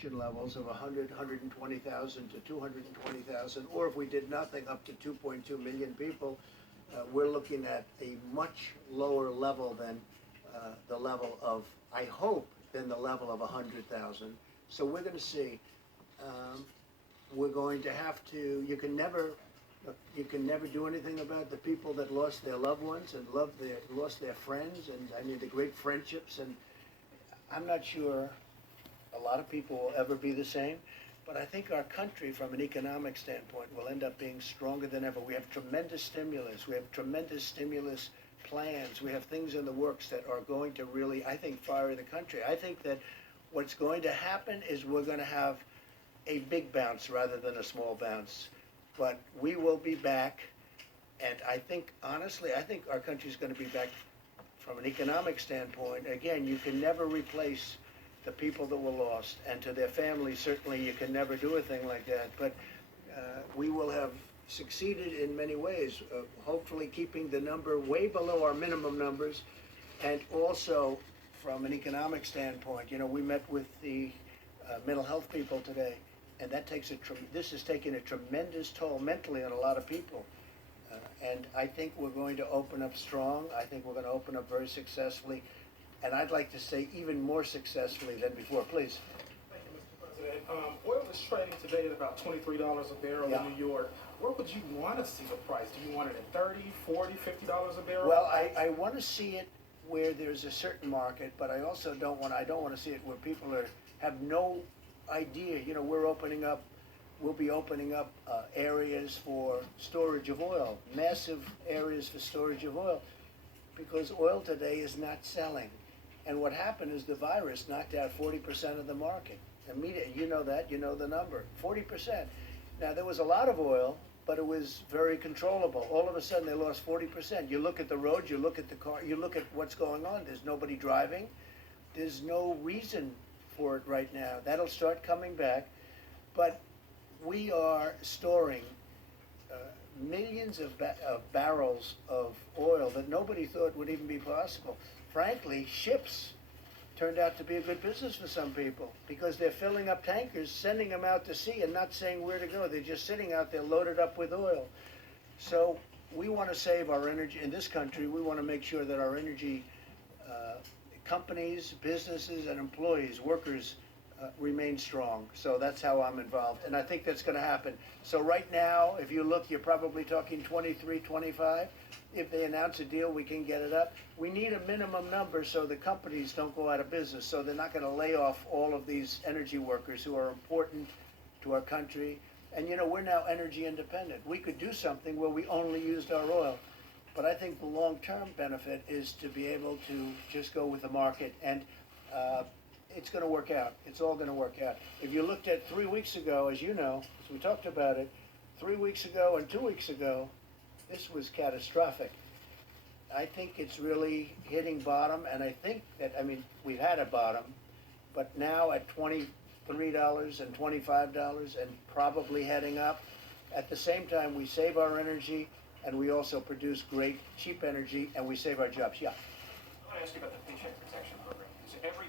production levels of 100, 120,000 to 220,000, or if we did nothing, up to 2.2 million people, we're looking at a much lower level than the level of, I hope, than the level of 100,000. So we're going to see. We're going to have to. You can never do anything about the people that lost their loved ones and lost their friends, and I mean the great friendships. And I'm not sure a lot of people will ever be the same, but I think our country, from an economic standpoint, will end up being stronger than ever. We have tremendous stimulus. We have tremendous stimulus plans. We have things in the works that are going to really, I think, fire the country. I think that what's going to happen is we're going to have a big bounce rather than a small bounce. But we will be back, and I think, honestly, I think our country's going to be back from an economic standpoint. Again, you can never replace the people that were lost, and to their families, certainly you can never do a thing like that. But we will have succeeded in many ways, hopefully keeping the number way below our minimum numbers, and also from an economic standpoint. You know, we met with the mental health people today, and that takes this is taking a tremendous toll mentally on a lot of people. And I think we're going to open up strong. I think we're going to open up very successfully. And I'd like to say even more successfully than before. Please. Thank you, Mr. President. Oil is trading today at about $23 a barrel in New York. Where would you want to see the price? Do you want it at $30, $40, $50 a barrel? Well, I want to see it where there's a certain market, but I also don't want to see it where people have no idea. You know, we'll be opening up areas for storage of oil, massive areas for storage of oil, because oil today is not selling. And what happened is the virus knocked out 40% of the market. Immediately, you know that, you know the number, 40%. Now, there was a lot of oil, but it was very controllable. All of a sudden, they lost 40%. You look at the roads, you look at the car, you look at what's going on. There's nobody driving. There's no reason for it right now. That'll start coming back. But we are storing millions of barrels of oil that nobody thought would even be possible. Frankly, ships turned out to be a good business for some people because they're filling up tankers, sending them out to sea and not saying where to go. They're just sitting out there loaded up with oil. So we want to save our energy in this country. We want to make sure that our energy companies, businesses, and employees, workers, remain strong. So that's how I'm involved, and I think that's going to happen. So right now, if you look, you're probably talking 23, 25. If they announce a deal, we can get it up. We need a minimum number so the companies don't go out of business, so they're not going to lay off all of these energy workers who are important to our country. And you know, we're now energy independent. We could do something where we only used our oil. But I think the long-term benefit is to be able to just go with the market, and it's going to work out. It's all going to work out. If you looked at 3 weeks ago, as you know, as we talked about it, 3 weeks ago and 2 weeks ago, this was catastrophic. I think it's really hitting bottom, and I think that, I mean, we've had a bottom, but now at $23 and $25 and probably heading up. At the same time, we save our energy, and we also produce great, cheap energy, and we save our jobs. Yeah. I want to ask you about the Paycheck Protection Program. Because every day